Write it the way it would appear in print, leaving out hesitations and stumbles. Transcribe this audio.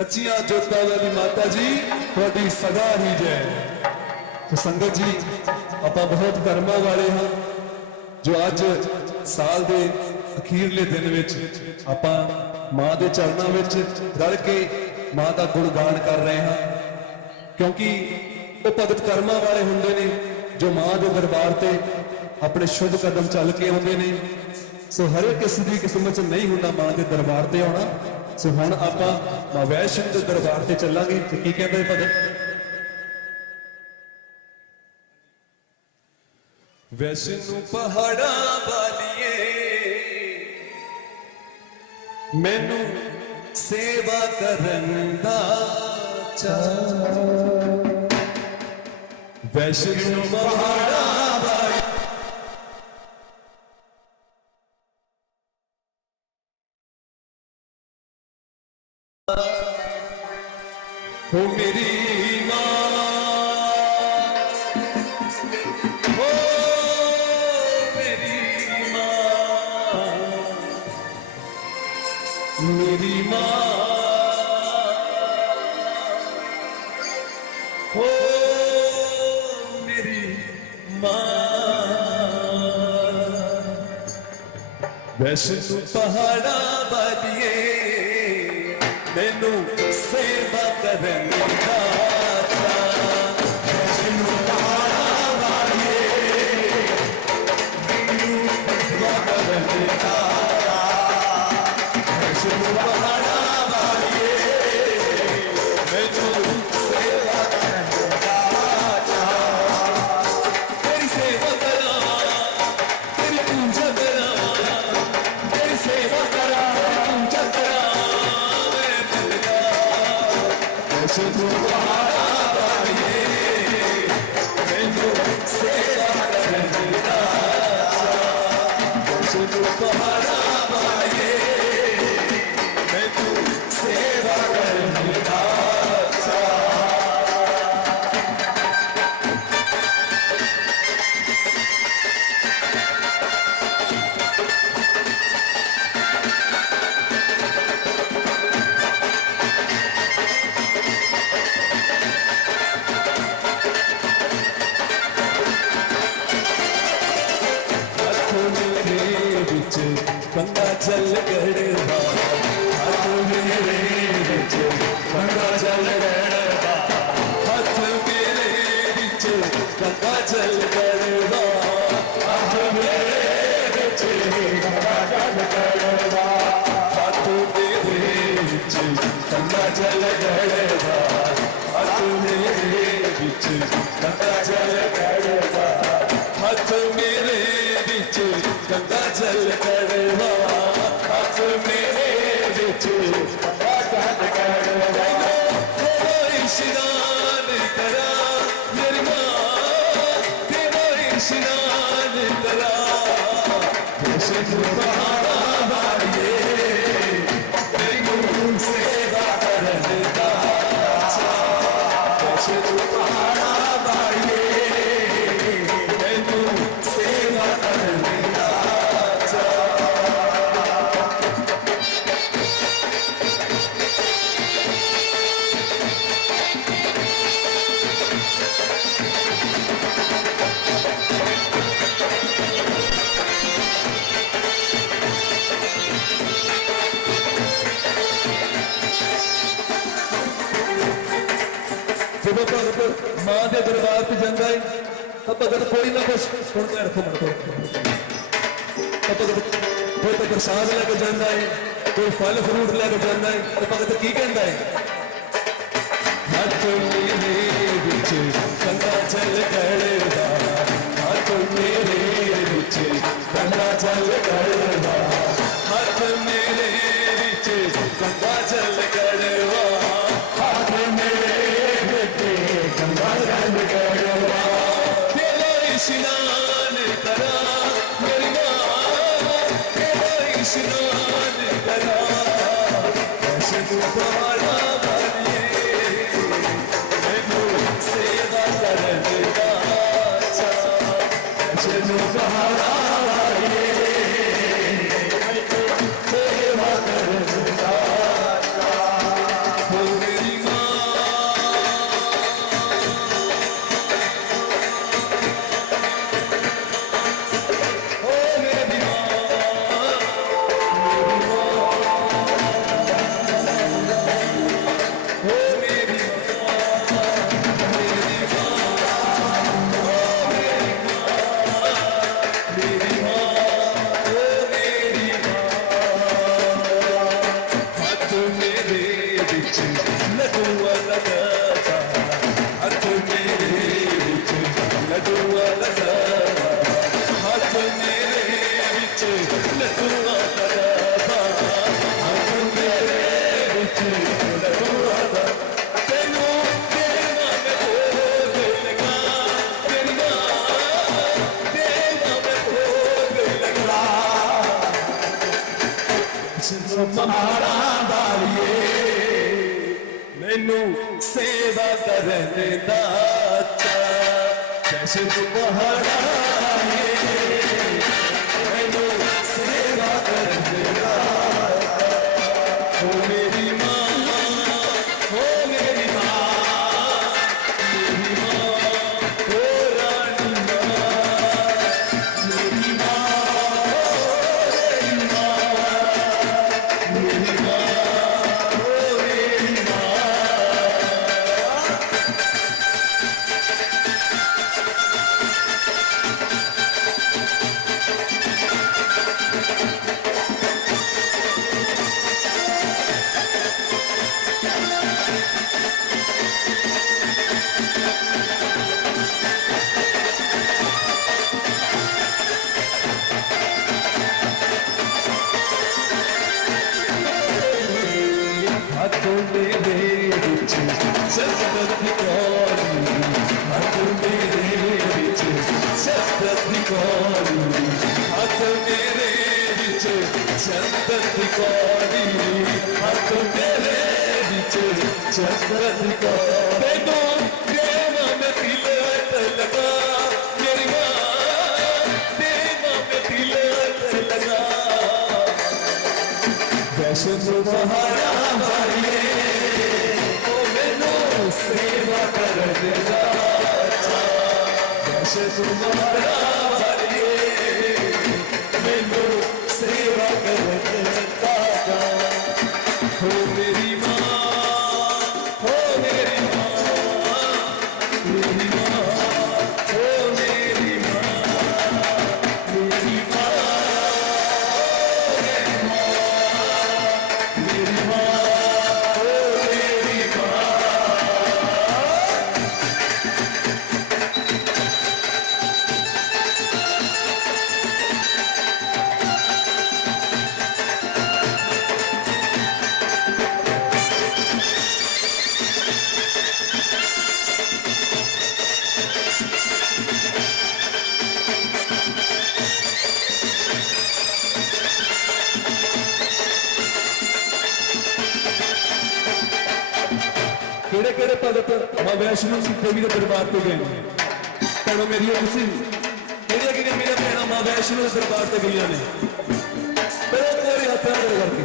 सच्चियां जोतां वाली माता जी थोड़ी सदा ही जय। तो संगत जी आपां बहुत कर्मां वाले हाँ जो अज साल के अखीरले दिन विच आपां मां के चरणों में रल के मां का गुणगान कर रहे हैं, क्योंकि वो भगत कर्मां वाले हुंदे ने जो मां के दरबार से अपने शुभ कदम चल के आउंदे ने। सो हर एक किसी की किस्मत च नहीं हुंदा मां के दरबार से आउणा। सो हुण आपां मां वैष्णो के दरबार से चलांगे। ते की कहंदे भगत, वैष्णो पहाड़ा वालिए मैनू सेवा करन दा चाह, वैष्णो पहाड़ा वाली हो मेरी मां, हो मेरी मां, मेरी मां, हो मेरी मां। वैष्णो पहाड़ा वालिए मैनू सेवा करन दा चाह, वैष्णो पहाड़ा वालिए मैनू सेवा करन दा चाह, वैष्णो पहाड़ा वालिए मैनू सेवा करन दा चाह। तेरी सेवा करा, तेरी पूजा करा, तेरी सेवा करा, पूजा करा, वैष्णो पहाड़ा वालिए मैनू सेवा करन दा चाह, वैष्णो पहाड़ा वालिए मैनू सेवा करन दा चाह। गंगा जल गढ़वा, हाथ मेरे बिच गंगा जल गढ़वा, हाथ मेरे बिच गंगा जल गढ़वा, हाथ मेरे बिच गंगा जल गढ़वा, हाथ मेरे बिच गंगा जल गढ़वा, हाथ मेरे बिच गंगा जल गढ़वा, हाथ मेरे बिच गंगा जल गढ़वा, हाथ मेरे बिच गंगा जल गढ़वा। इशनान करा मेरी मां, तेरा इशनान करा, वैष्णो पहाड़ा वालिए मैनू सेवा करन दा चाह, वैष्णो पहाड़ा वालिए मैनू सेवा करन दा चाह। जब भगत मां के दरबार से जाता है तो भगत कोई ना कुछ सुन के रखो मन को, तो भगत कोई तो प्रसाद लेके जाता है, कोई फल फ्रूट लेके जाता है, तो भगत की कहता है, हाथ मेरे बिच गंगा जल गढ़वा, हाथ मेरे बिच गंगा जल गढ़वा, हाथ मेरे बिच गंगा जल गढ़वा, हाथ मेरे गंगा जल गढ़वा। तेरा इशनान करा मेरी मां, तेरा इशनान करा, वैष्णो पहाड़ा विच लडुआ लगाता हाथ मेरे विच लडुआ लगाता हाथ मेरे विच लडुआ लगाता हाथ मेरे विच लडुआ लगाता तेनू देवा मैं भोग लगा तेरी मां देवा मैं भोग लगा सिंधु महारा वालिए मैनू सेवा करने दा जैसे तुम्हारा मैनू सेवा करने दा हो मेरी माँ हो मेरी माँ हो रानी माँ मेरी माँ मेरी माँ हो मेरी माँ हाथों मेरे विच शरबत दी कौड़ी हाथों मेरे विच शरबत दी कौड़ी हाथों मेरे विच शरबत दी कौड़ी हाथों मेरे विच शरबत दी कौड़ी तेनू देवा मैं तिलक लगा मेरी मां देवा मैं तिलक लगा वैसे तुम्हारा वालिए ओ मैनू सेवा करने दा वैसे तुम्हारा वालिए मैनू सेवा करने दा हो मेरी माँ हो मेरी माँ मेरी माँ हो मेरी माँ मेरी माँ ਕਿਹੜੇ ਕਿਹੜੇ ਭਗਤ ਮਾਂ ਵੈਸ਼ਨੋ ਦੇਵੀ ਦੇ ਦਰਬਾਰ ਤੇ ਗਏ ਨੇ ਭੈਣੋ ਮੇਰੀਓ ਤੁਸੀਂ ਕਿਹੜੀਆਂ ਕਿਹੜੀਆਂ ਮੇਰੀਆਂ ਭੈਣਾਂ ਮਾਂ ਵੈਸ਼ਨੋ ਦੇ ਦਰਬਾਰ ਤੇ ਗਈਆਂ ਨੇ ਪਰ ਕੋਈ ਹੱਥ ਨਾ ਕਰਕੇ